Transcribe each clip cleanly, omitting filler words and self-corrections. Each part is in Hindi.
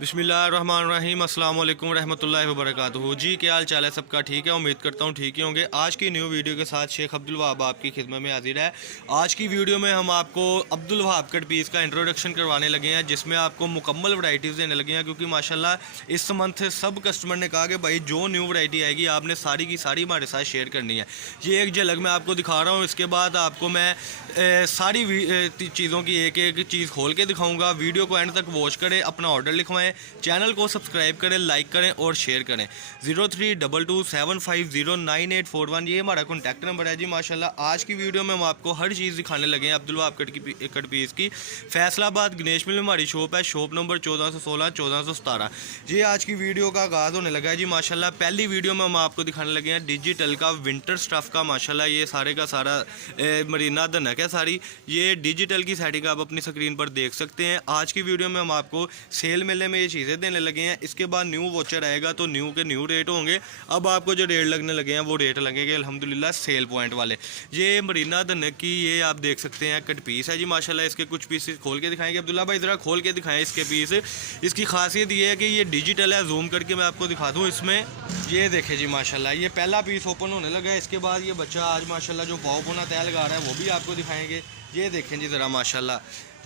बिस्मिल्लाहिर्रहमानिर्रहीम अस्सलाम वालेकुम रहमतुल्लाहि व बरकातुहू। जी क्या हाल चाल है सबका? ठीक है, उम्मीद करता हूँ ठीक ही होंगे। आज की न्यू वीडियो के साथ शेख अब्दुल वहाब आपकी खिदमत में हाजिर है। आज की वीडियो में हम आपको अब्दुल वहाब कट पीस का इंट्रोडक्शन करवाने लगे हैं, जिसमें आपको मुकम्मल वैरायटीज़ देने लगे हैं, क्योंकि माशाल्लाह इस मंथ सब कस्टमर ने कहा कि भाई जो न्यू वैरायटी आएगी आपने सारी की सारी हमारे साथ शेयर करनी है। ये एक झलक मैं आपको दिखा रहा हूँ, इसके बाद आपको मैं सारी चीज़ों की एक एक चीज़ खोल के दिखाऊँगा। वीडियो को एंड तक वॉच करें, अपना ऑर्डर लिखवाएं, चैनल को सब्सक्राइब करें, लाइक करें और शेयर करें। 0322750941 ये हमारा कॉन्टैक्ट नंबर है जी। माशाल्लाह आज की वीडियो में हम आपको हर चीज़ दिखाने लगे हैं अब्दुल वहाब कट पीस की। फैसलाबाद गणेश मिल में हमारी शॉप है, शॉप नंबर 1416 1417। ये आज की वीडियो का आगाज़ होने लगा है जी। माशाल्लाह पहली वीडियो में हम आपको दिखाने लगे हैं डिजिटल का विंटर स्टफ़ का। माशाल्लाह ये सारे का सारा मरीना धनक है सारी। ये डिजिटल की सेटिंग आप अपनी स्क्रीन पर देख सकते हैं। आज की वीडियो में हम आपको सेल मेले में ये चीज़ें देने लगे हैं। इसके बाद न्यू वॉचर आएगा तो न्यू के न्यू रेट होंगे। अब आपको जो रेट लगने लगे हैं वो रेट लगेंगे अल्हम्दुलिल्लाह सेल पॉइंट वाले। ये मरीना धनक की ये आप देख सकते हैं कट पीस है जी। माशाल्लाह इसके कुछ पीस खोल के दिखाएंगे। अब्दुल्ला भाई ज़रा खोल के दिखाएं इसके पीस। इसकी खासियत ये है कि ये डिजिटल है, जूम करके मैं आपको दिखा दूँ। इसमें ये देखें जी माशाल्लाह ये पहला पीस ओपन होने लगा है। इसके बाद ये बच्चा आज माशाल्लाह जो पाव पुना तय लगा रहा है वो भी आपको दिखाएंगे। ये देखें जी ज़रा माशाल्लाह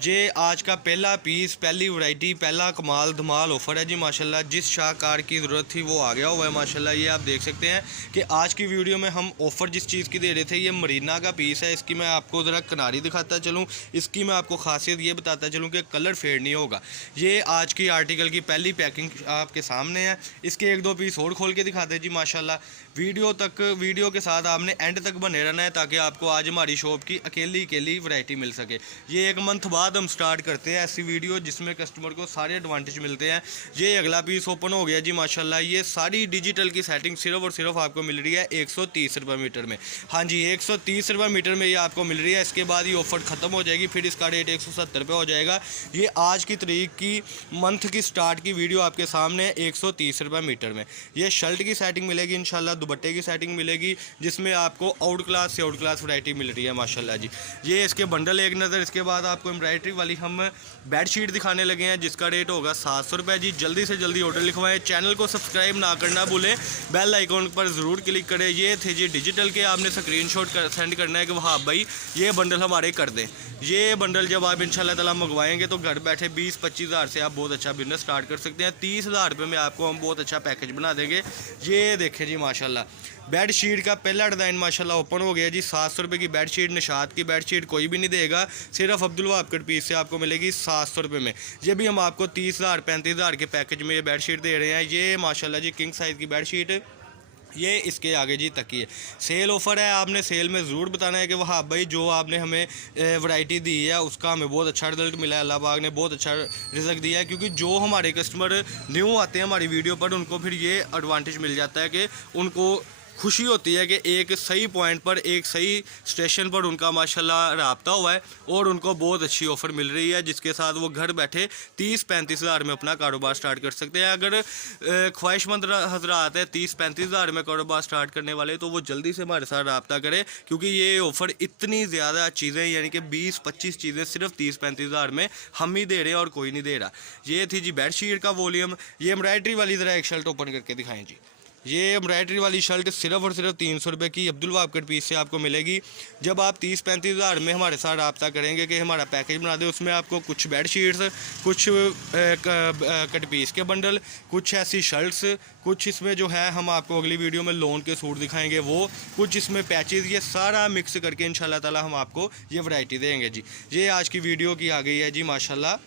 ये आज का पहला पीस, पहली वैरायटी, पहला कमाल धमाल ऑफ़र है जी। माशाल्लाह जिस शाहकार की ज़रूरत थी वो आ गया हुआ है। माशाल्लाह ये आप देख सकते हैं कि आज की वीडियो में हम ऑफ़र जिस चीज़ की दे रहे थे, ये मरीना का पीस है। इसकी मैं आपको ज़रा किनारी दिखाता चलूँ। इसकी मैं आपको खासियत ये बताता चलूँ कि कलर फेड नहीं होगा। ये आज की आर्टिकल की पहली पैकिंग आपके सामने है। इसके एक दो पीस और खोल के दिखा दें जी। माशाल्लाह वीडियो के साथ आपने एंड तक बने रहना है, ताकि आपको आज हमारी शॉप की अकेली वैरायटी मिल सके। ये एक मंथ बाद हम स्टार्ट करते हैं ऐसी वीडियो जिसमें कस्टमर को सारे एडवांटेज मिलते हैं। ये अगला पीस ओपन हो गया जी। माशाल्लाह ये सारी डिजिटल की सेटिंग सिर्फ और सिर्फ आपको मिल रही है 130 रुपये मीटर में। हाँ जी 130 रुपये मीटर में ये आपको मिल रही है। इसके बाद ये ऑफ़र ख़त्म हो जाएगी, फिर इसका रेट 170 रुपये हो जाएगा। ये आज की तारीख की मंथ की स्टार्ट की वीडियो आपके सामने 130 रुपये मीटर में। ये शर्ट की सेटिंग मिलेगी इंशाल्लाह, दुपट्टे की सेटिंग मिलेगी, जिसमें आपको आउट क्लास से आउट क्लास वैरायटी मिल रही है माशाल्लाह जी। ये इसके बंडल एक नज़र। इसके बाद आपको एम्ब्रॉयडरी वाली हम बेडशीट दिखाने लगे हैं, जिसका रेट होगा 700 रुपये जी। जल्दी से जल्दी ऑर्डर लिखवाएं, चैनल को सब्सक्राइब ना करना भूलें, बेल आइकॉन पर ज़रूर क्लिक करें। ये थे जी डिजिटल के, आपने स्क्रीनशॉट सेंड करना है कि वहाँ भाई ये बंडल हमारे कर दें। ये बंडल जब आप इंशाल्लाह ताला मंगवाएंगे तो घर बैठे 20-25 हज़ार से आप बहुत अच्छा बिजनेस स्टार्ट कर सकते हैं। 30 हज़ार रुपये में आपको हम बहुत अच्छा पैकेज बना देंगे। ये देखें जी माशाल्लाह बेड शीट का पहला डिज़ाइन माशाल्लाह ओपन हो गया जी। 700 रुपये की बेड शीट, निशात की बेड शीट कोई भी नहीं देगा, सिर्फ अब्दुल वहाब कट पीस से आपको मिलेगी 700 रुपये में। ये भी हम आपको 30 हज़ार 35 हज़ार के पैकेज में ये बेड शीट दे रहे हैं। ये माशाल्लाह जी किंग साइज़ की बेड शीट, ये इसके आगे जी तकिए। सेल ऑफ़र है, आपने सेल में ज़रूर बताना है कि वहाँ भाई जो आपने हमें वैरायटी दी है उसका हमें बहुत अच्छा रिजल्ट मिला है, अल्लाह पाक ने बहुत अच्छा रिजल्ट दिया है। क्योंकि जो हमारे कस्टमर न्यू आते हैं हमारी वीडियो पर, उनको फिर ये एडवांटेज मिल जाता है कि उनको खुशी होती है कि एक सही पॉइंट पर, एक सही स्टेशन पर उनका माशाल्लाह रब्ता हुआ है और उनको बहुत अच्छी ऑफ़र मिल रही है, जिसके साथ वो घर बैठे 30-35 हज़ार में अपना कारोबार स्टार्ट कर सकते हैं। अगर ख्वाहिशमंद हजरात है 30-35 हज़ार में कारोबार स्टार्ट करने वाले, तो वो जल्दी से हमारे साथ रब्ता करें, क्योंकि ये ऑफ़र इतनी ज़्यादा चीज़ें यानी कि 20-25 चीज़ें सिर्फ 30-35 हज़ार में हम ही दे रहे हैं और कोई नहीं दे रहा। ये थी जी बेड शीट का वॉल्यूम। ये एम्ब्रॉयडरी वाली ज़रा एक शर्ट ओपन करके दिखाएँ जी। ये एम्ब्रॉयडरी वाली शर्ट सिर्फ और सिर्फ 300 रुपये की अब्दुल वहाब कट पीस से आपको मिलेगी। जब आप 30-35 हज़ार में हमारे साथ रब्ता करेंगे कि हमारा पैकेज बना दे, उसमें आपको कुछ बेड शीट्स, कुछ कट पीस के बंडल, कुछ ऐसी शर्ट्स, कुछ इसमें जो है हम आपको अगली वीडियो में लोन के सूट दिखाएंगे, वो कुछ इसमें पैचेज़, ये सारा मिक्स करके इंशाल्लाह ताला हम आपको ये वैरायटी देंगे जी। ये आज की वीडियो की आ गई है जी माशाल्लाह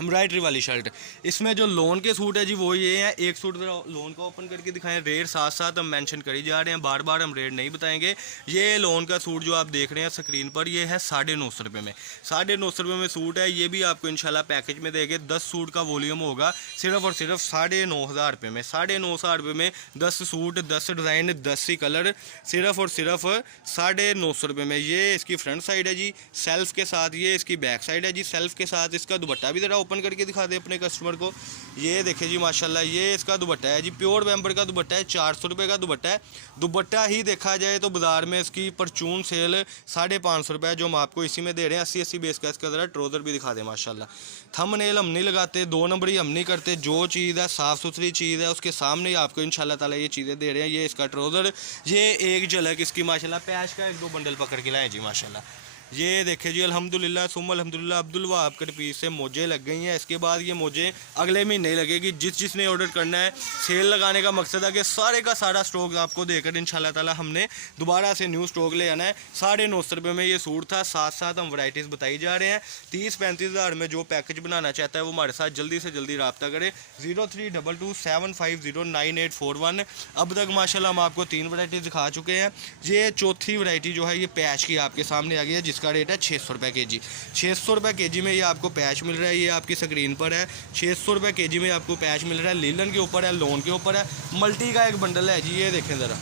एम्ब्रॉयडरी वाली शर्ट। इसमें जो लोन के सूट है जी वो ये है। एक सूट लोन का ओपन करके दिखाएं। रेट साथ साथ हम मेंशन करी जा रहे हैं, बार बार हम रेट नहीं बताएंगे। ये लोन का सूट जो आप देख रहे हैं स्क्रीन पर, ये है 950 रुपये में। 950 रुपये में सूट है। ये भी आपको इंशाल्लाह पैकेज में देंगे। 10 सूट का वॉल्यूम होगा सिर्फ और सिर्फ 9,500 रुपये में। 9,500 रुपये में 10 सूट, 10 डिज़ाइन, 10 ही कलर, सिर्फ और सिर्फ 950 रुपये में। ये इसकी फ्रंट साइड है जी सेल्फ़ के साथ, ये इसकी बैक साइड है जी सेल्फ़ के साथ। इसका दुपट्टा भी ज़रा ओपन करके दिखा दे अपने कस्टमर को। ये देखें जी माशाल्लाह, ये इसका दुपट्टा है जी, प्योर वेम्बर का दुपट्टा है, 400 रुपये का दुपट्टा है। दुपट्टा ही देखा जाए तो बाज़ार में इसकी परचून सेल 550 रुपये, जो हम आपको इसी में दे रहे हैं 80-80 बेस का। इसका ज़रा ट्रोज़र भी दिखा दें माशाल्लाह। थंबनेल हम नहीं लगाते, 2 नंबरी हम नहीं करते, जो चीज़ है साफ़ सुथरी चीज़ है उसके सामने ही आपको इंशाल्लाह ताला ये चीज़ें दे रहे हैं। ये इसका ट्रोज़र, ये एक झलक इसकी माशाल्लाह, पैच का 1-2 बंडल पकड़ के लाए जी माशाल्लाह। ये देखे जी अल्हम्दुलिल्लाह सुम्मा अल्हम्दुलिल्लाह, अब्दुल वहाब कट पीस से मोजे लग गई हैं। इसके बाद ये मोजे अगले महीने ही लगेगी। जिसने ऑर्डर करना है, सेल लगाने का मकसद है कि सारे का सारा स्टॉक आपको देकर इंशाल्लाह ताला हमने दोबारा से न्यू स्टॉक ले आना है। 950 रुपये में ये सूट था, साथ साथ हम वैराइटीज़ बताई जा रहे हैं। 30-35 हज़ार में जो पैकेज बनाना चाहता है वो हमारे साथ जल्दी से जल्दी रब्ता करे। 032275098841। अब तक माशाल्लाह हम आपको 3 वैराइटीज़ दिखा चुके हैं। ये चौथी वैराइटी जो है ये पैच की आपके सामने आ गई है, जिसका रेट है 600 रुपये के जी। 600 रुपये के जी में ये आपको पैच मिल रहा है, ये आपकी स्क्रीन पर है। 600 रुपये के जी में आपको पैच मिल रहा है, लीलन के ऊपर है, लोन के ऊपर है, मल्टी का एक बंडल है जी। ये देखें ज़रा,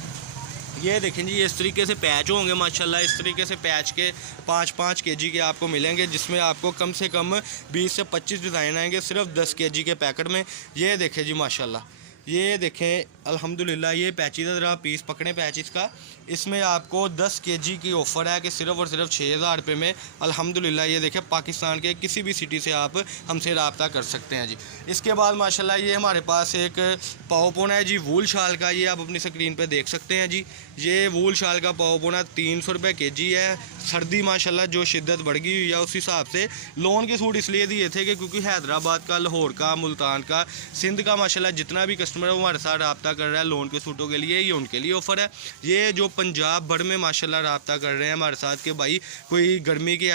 ये देखें जी, ये इस तरीके से पैच होंगे माशाल्लाह। इस तरीके से पैच के 5-5 केजी के आपको मिलेंगे, जिसमें आपको कम से कम 20 से 25 डिज़ाइन आएंगे सिर्फ 10 केजी के पैकेट में। ये देखें जी माशाल्लाह, ये देखें अल्हम्दुलिल्लाह, ये पैचीदा ज़रा पीस पकड़े पैचिस का। इसमें आपको 10 केजी की ऑफ़र है कि सिर्फ़ और सिर्फ 6000 रुपये में अल्हम्दुलिल्लाह। ये देखें पाकिस्तान के किसी भी सिटी से आप हमसे रब्ता कर सकते हैं जी। इसके बाद माशाल्लाह ये हमारे पास एक पावपोना है जी वूल शाल का, ये आप अपनी स्क्रीन पे देख सकते हैं जी। ये वूल शाल का पावपोना 300 रुपये के जी है। सर्दी माशाल्लाह जो शिद्दत बढ़ गई हुई है, उस हिसाब से लोन के सूट इसलिए दिए थे कि क्योंकि हैदराबाद का, लाहौर का, मुल्तान का, सिंध का माशाल्लाह जितना भी कस्टमर है वो हमारे साथ रब्ता कर रहा है लोन के सूटों के लिए, ये उनके लिए ऑफ़र है। ये जो पंजाब भर में माशाल्लाह रब्ता कर रहे हैं हमारे साथ कि भाई कोई गर्मी की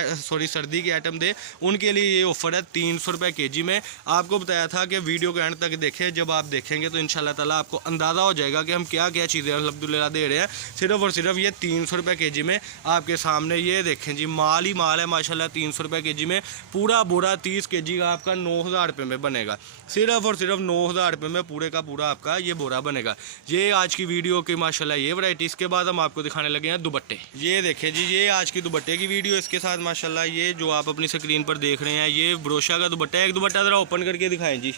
सर्दी की आइटम दे, उनके लिए ये ऑफ़र है 300 रुपये के जी में। आपको बताया था कि वीडियो के एंड तक देखें, जब आप देखेंगे तो इंशाल्लाह ताला आपको अंदाज़ा हो जाएगा कि हम क्या क्या चीज़ें अल्हम्दुलिल्लाह दे रहे हैं। सिर्फ और सिर्फ ये 300 रुपये के जी में आपके सामने। ये देखें जी, माल ही माल है माशाल्लाह। 300 रुपये के जी में पूरा बोरा 30 के जी का आपका 9000 रुपये में बनेगा। सिर्फ और सिर्फ 9000 रुपये में पूरे का पूरा आपका ये बोरा बनेगा। ये आज की वीडियो की माशाल्लाह ये वैरायटी। इसके बाद हम आपको दिखाने लगे हैं दुपट्टे। ये देखें जी, ये आज की दुपट्टे की वीडियो। इसके साथ माशाल्लाह ये जो आप अपनी स्क्रीन पर देख रहे हैं ये ब्रोशा का दुपट्टा है। एक दुपट्टा ज़रा ओपन करके दिखाएं जी।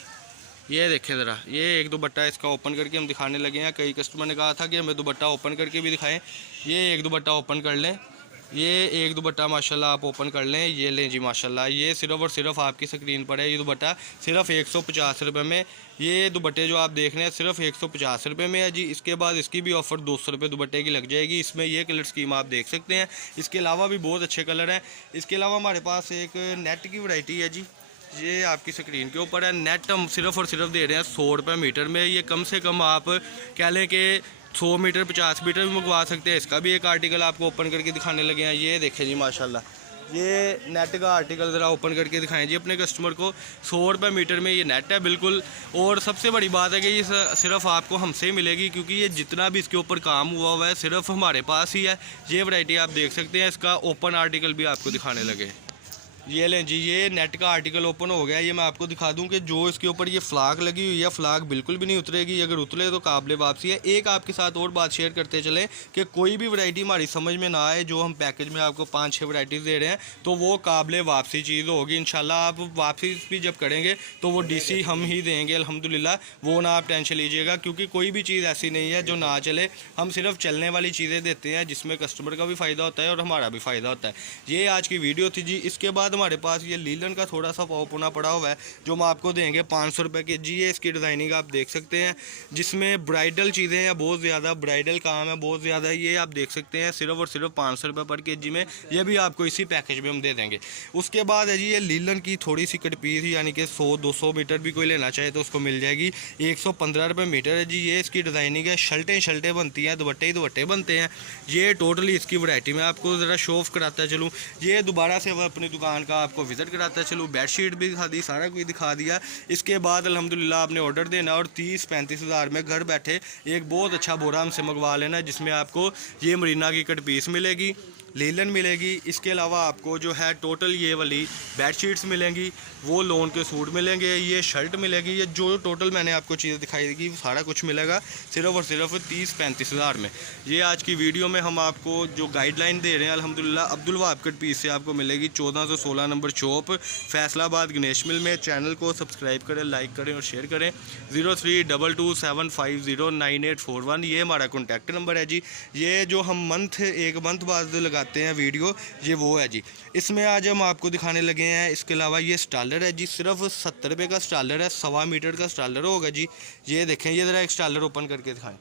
ये देखें ज़रा, ये एक दुपट्टा इसका ओपन करके हम दिखाने लगे हैं। कई कस्टमर ने कहा था कि हमें दुपट्टा ओपन करके भी दिखाएं। ये एक दुपट्टा ओपन कर लें, ये एक दुपट्टा माशाल्लाह आप ओपन कर लें। ये लें जी माशाल्लाह, ये सिर्फ और सिर्फ आपकी स्क्रीन पर है। ये दुपट्टा सिर्फ 150 रुपये में। ये दुपट्टे जो आप देख रहे हैं सिर्फ 150 रुपये में है जी। इसके बाद इसकी भी ऑफ़र 200 रुपये दुपट्टे की लग जाएगी। इसमें ये कलर स्कीम आप देख सकते हैं। इसके अलावा भी बहुत अच्छे कलर हैं। इसके अलावा हमारे पास एक नेट की वैरायटी है जी, ये आपकी स्क्रीन के ऊपर है। नेट हम सिर्फ और सिर्फ दे रहे हैं 100 रुपये मीटर में। ये कम से कम आप कह लें कि 100 मीटर 50 मीटर भी मंगवा सकते हैं। इसका भी एक आर्टिकल आपको ओपन करके दिखाने लगे हैं। ये देखें जी माशाल्लाह, ये नेट का आर्टिकल ज़रा ओपन करके दिखाएं जी अपने कस्टमर को। 100 रुपये मीटर में ये नेट है बिल्कुल। और सबसे बड़ी बात है कि ये सिर्फ आपको हमसे ही मिलेगी, क्योंकि ये जितना भी इसके ऊपर काम हुआ है सिर्फ हमारे पास ही है। ये वैरायटी आप देख सकते हैं। इसका ओपन आर्टिकल भी आपको दिखाने लगे। ये लें जी, ये नेट का आर्टिकल ओपन हो गया। ये मैं आपको दिखा दूं कि जो इसके ऊपर ये फ्लाग लगी हुई है, फ्लाग बिल्कुल भी नहीं उतरेगी। अगर उतरे तो काबिल वापसी है। एक आपके साथ और बात शेयर करते चलें कि कोई भी वैरायटी हमारी समझ में ना आए, जो हम पैकेज में आपको 5-6 वैरायटीज़ दे रहे हैं, तो वो काबिल वापसी चीज़ होगी इंशाल्लाह। आप वापसी भी जब करेंगे तो वो DC हम ही देंगे अल्हम्दुलिल्लाह। वो ना आप टेंशन लीजिएगा, क्योंकि कोई भी चीज़ ऐसी नहीं है जो ना चले। हम सिर्फ चलने वाली चीज़ें देते हैं, जिसमें कस्टमर का भी फ़ायदा होता है और हमारा भी फ़ायदा होता है। ये आज की वीडियो थी जी। इसके बाद हमारे पास ये लीलन का थोड़ा सा पावपोना पड़ा हुआ है, जो हम आपको देंगे 500 रुपये के जी। है इसकी डिज़ाइनिंग आप देख सकते हैं, जिसमें ब्राइडल चीज़ें हैं, बहुत ज़्यादा ब्राइडल काम है, बहुत ज़्यादा। ये आप देख सकते हैं सिर्फ और सिर्फ 500 रुपये पर के जी में। ये भी आपको इसी पैकेज में हम दे देंगे। उसके बाद है जी ये लीलन की थोड़ी सी कट पीस, यानी कि 100-200 मीटर भी कोई लेना चाहे तो उसको मिल जाएगी। 115 रुपये मीटर है जी। ये इसकी डिज़ाइनिंग है, शर्टें बनती हैं, दुपट्टे ही दुपट्टे बनते हैं। ये टोटली इसकी वैरायटी में आपको ज़रा शो ऑफ कराता चलूँ। ये दोबारा से अपनी दुकान का आपको विज़िट कराता चलो। बेडशीट भी दिखा दी, सारा कुछ दिखा दिया। इसके बाद अल्हम्दुलिल्लाह आपने ऑर्डर देना और 30-35 हज़ार में घर बैठे एक बहुत अच्छा बोरा हमसे मंगवा लेना, जिसमें आपको ये मरीना की कट पीस मिलेगी, लीलन मिलेगी। इसके अलावा आपको जो है टोटल ये वाली बेडशीट्स मिलेंगी, वो लोन के सूट मिलेंगे, ये शर्ट मिलेगी, ये जो टोटल मैंने आपको चीज़ें दिखाई देगी वो सारा कुछ मिलेगा सिर्फ और सिर्फ 30-35 हज़ार में। ये आज की वीडियो में हम आपको जो गाइडलाइन दे रहे हैं अल्हम्दुलिल्लाह अब्दुल वहाब कट पीस से आपको मिलेगी 1416 नंबर शॉप फैसलाबाद गणेश मिल में। चैनल को सब्सक्राइब करें, लाइक करें और शेयर करें। 032275098141 ये हमारा कॉन्टैक्ट नंबर है जी। ये जो हम एक मंथ बाद लगाते हैं वीडियो, ये वो है जी। इसमें आज हम आपको दिखाने लगे हैं। इसके अलावा ये स्टालर है जी, सिर्फ 70 रुपये का स्टालर है, 1.25 मीटर का स्टालर होगा जी। ये देखें, ये ज़रा एक स्टालर ओपन करके दिखाएं।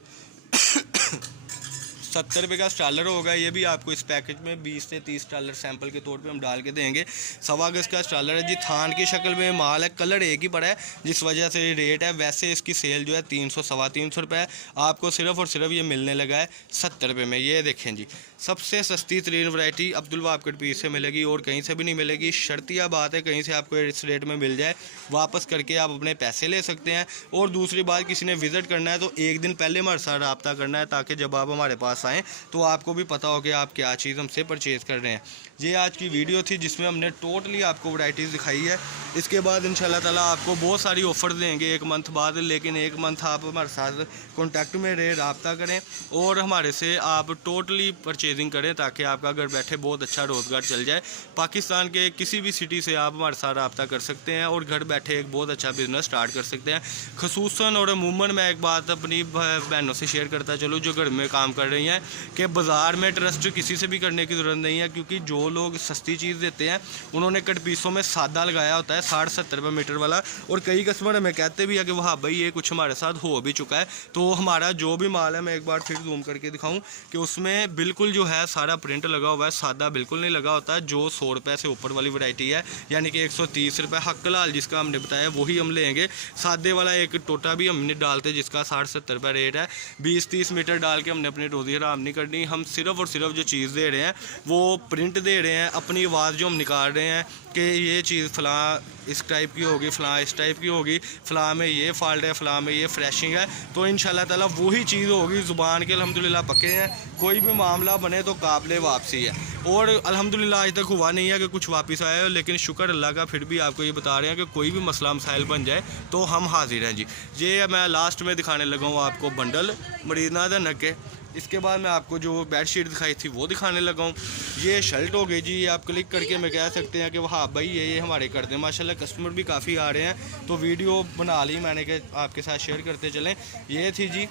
70 रुपये का स्टालर होगा। ये भी आपको इस पैकेज में 20 से 30 स्टालर सैंपल के तौर पे हम डाल के देंगे। 1.25 गज का स्टालर है जी। थान की शक्ल में माल है, कलर एक ही पड़ा है जिस वजह से रेट है। वैसे इसकी सेल जो है 300-325 रुपये है। आपको सिर्फ और सिर्फ ये मिलने लगा है 70 रुपये में। ये देखें जी, सबसे सस्ती तरीन variety Abdul Wahab cut piece से मिलेगी और कहीं से भी नहीं मिलेगी। शर्तिया बात है कहीं से आपको इस रेट में मिल जाए, वापस करके आप अपने पैसे ले सकते हैं। और दूसरी बात, किसी ने विज़िट करना है तो एक दिन पहले हमारे साथ रब्ता करना है, ताकि जब आप हमारे पास आएँ तो आपको भी पता हो कि आप क्या चीज़ हमसे परचेज़ कर रहे हैं। ये आज की वीडियो थी जिसमें हमने टोटली आपको वैरायटीज़ दिखाई है। इसके बाद इंशाल्लाह ताला आपको बहुत सारी ऑफ़र देंगे एक मंथ बाद, लेकिन एक मंथ आप हमारे साथ कॉन्टैक्ट में रहे, रब्ता करें और हमारे से आप टोटली परचेजिंग करें, ताकि आपका घर बैठे बहुत अच्छा रोज़गार चल जाए। पाकिस्तान के किसी भी सिटी से आप हमारे साथ रब्ता कर सकते हैं और घर बैठे एक बहुत अच्छा बिज़नेस स्टार्ट कर सकते हैं। खसूसन और अमूमन मैं एक बात अपनी बहनों से शेयर करता चलूँ जो घर में काम कर रही हैं, कि बाज़ार में ट्रस्ट किसी से भी करने की ज़रूरत नहीं है, क्योंकि जो लोग सस्ती चीज़ देते हैं उन्होंने कट पीसों में सादा लगाया होता है 60-70 रुपये मीटर वाला। और कई कस्टमर हमें कहते भी है कि वहाँ भाई ये कुछ हमारे साथ हो भी चुका है। तो हमारा जो भी माल है, मैं एक बार फिर जूम करके दिखाऊं कि उसमें बिल्कुल जो है सारा प्रिंट लगा हुआ है, सादा बिल्कुल नहीं लगा होता है। जो 100 रुपये से ऊपर वाली वैरायटी है, यानी कि 130 रुपये हक लाल जिसका हमने बताया वही हम लेंगे। सादे वाला एक टोटा भी हमने डालते जिसका 60-70 रुपये रेट है। 20-30 मीटर डाल के हमने अपनी रोज़ी हराम नहीं करनी। हम सिर्फ और सिर्फ जो चीज़ दे रहे हैं वो प्रिंट दे रहे हैं, अपनी आवाज़ जो हम निकाल रहे हैं कि ये चीज़ फ़लाँ इस टाइप की होगी, फ़लाँ इस टाइप की होगी, फ़लाँ में ये फॉल्ट है, फ़लाँ में ये फ्रेशिंग है, तो इंशाल्लाह ताला वही चीज़ होगी। ज़ुबान के अल्हम्दुलिल्लाह पक्के हैं, कोई भी मामला बने तो काबिले वापसी है। और अल्हम्दुलिल्लाह आज तक हुआ नहीं है कि कुछ वापस आया हो, लेकिन शुक्र अल्लाह का फिर भी आपको ये बता रहे हैं कि कोई भी मसला मसाइल बन जाए तो हम हाजिर हैं जी। ये मैं लास्ट में दिखाने लगा हूँ आपको बंडल मरीना द नके। इसके बाद मैं आपको जो बेडशीट दिखाई थी वो दिखाने लगा हूँ। ये शर्ट हो गई जी, ये आप क्लिक करके मैं कह सकते हैं कि हाँ भाई ये हमारे कर दें। माशाल्लाह कस्टमर भी काफ़ी आ रहे हैं, तो वीडियो बना ली मैंने कि आपके साथ शेयर करते चलें। ये थी जी,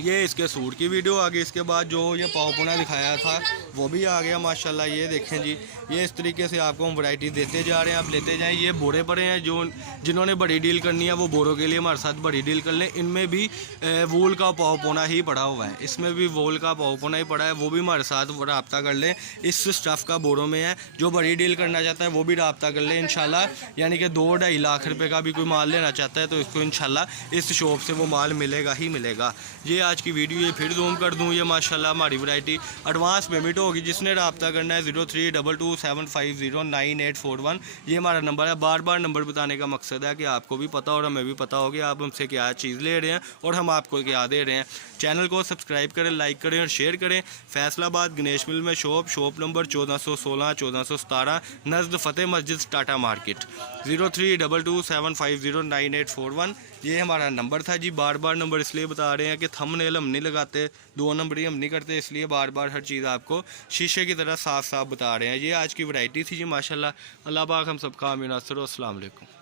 ये इसके सूट की वीडियो आ गई। इसके बाद जो ये पावपुना दिखाया था वो भी आ गया माशाल्लाह। ये देखें जी, ये इस तरीके से आपको हम वैरायटी देते जा रहे हैं, आप लेते जाएं। ये बोरे पड़े हैं, जिन्होंने बड़ी डील करनी है वो बोरों के लिए हमारे साथ बड़ी डील कर लें। इनमें भी वूल का पावपुना ही पड़ा हुआ है, इसमें भी वूल का पावपुना ही पड़ा है, वो भी हमारे साथ रब्ता कर लें। इस स्टफ़ का बोरों में है, जो बड़ी डील करना चाहता है वो भी रब्ता कर ले इंशाल्लाह। यानी कि 2-2.5 लाख रुपये का भी कोई माल लेना चाहता है तो इसको इंशाल्लाह इस शॉप से वो माल मिलेगा ही मिलेगा। ये आज की वीडियो ये फिर जूम कर दूँ, ये माशाल्लाह हमारी वैरायटी एडवांस पेमेंट होगी। जिसने रब्ता करना है 032275098141 ये हमारा नंबर है। बार बार नंबर बताने का मकसद है कि आपको भी पता और हमें भी पता हो कि आप हमसे क्या चीज़ ले रहे हैं और हम आपको क्या दे रहे हैं। चैनल को सब्सक्राइब करें, लाइक करें और शेयर करें। फैसलाबाद गणेश मिल में शॉप नंबर 1416-1417 नज़द फ़तेह मस्जिद टाटा मार्केट। 032275098141 ये हमारा नंबर था जी। बार बार नंबर इसलिए बता रहे हैं कि थंबनेल हम नहीं लगाते, 2 नंबरी हम नहीं करते, इसलिए बार बार हर चीज़ आपको शीशे की तरह साफ साफ बता रहे हैं। ये आज की वैरायटी थी जी माशाल्लाह। अल्लाह पाक हम सबका आमीन। अस्सलाम वालेकुम।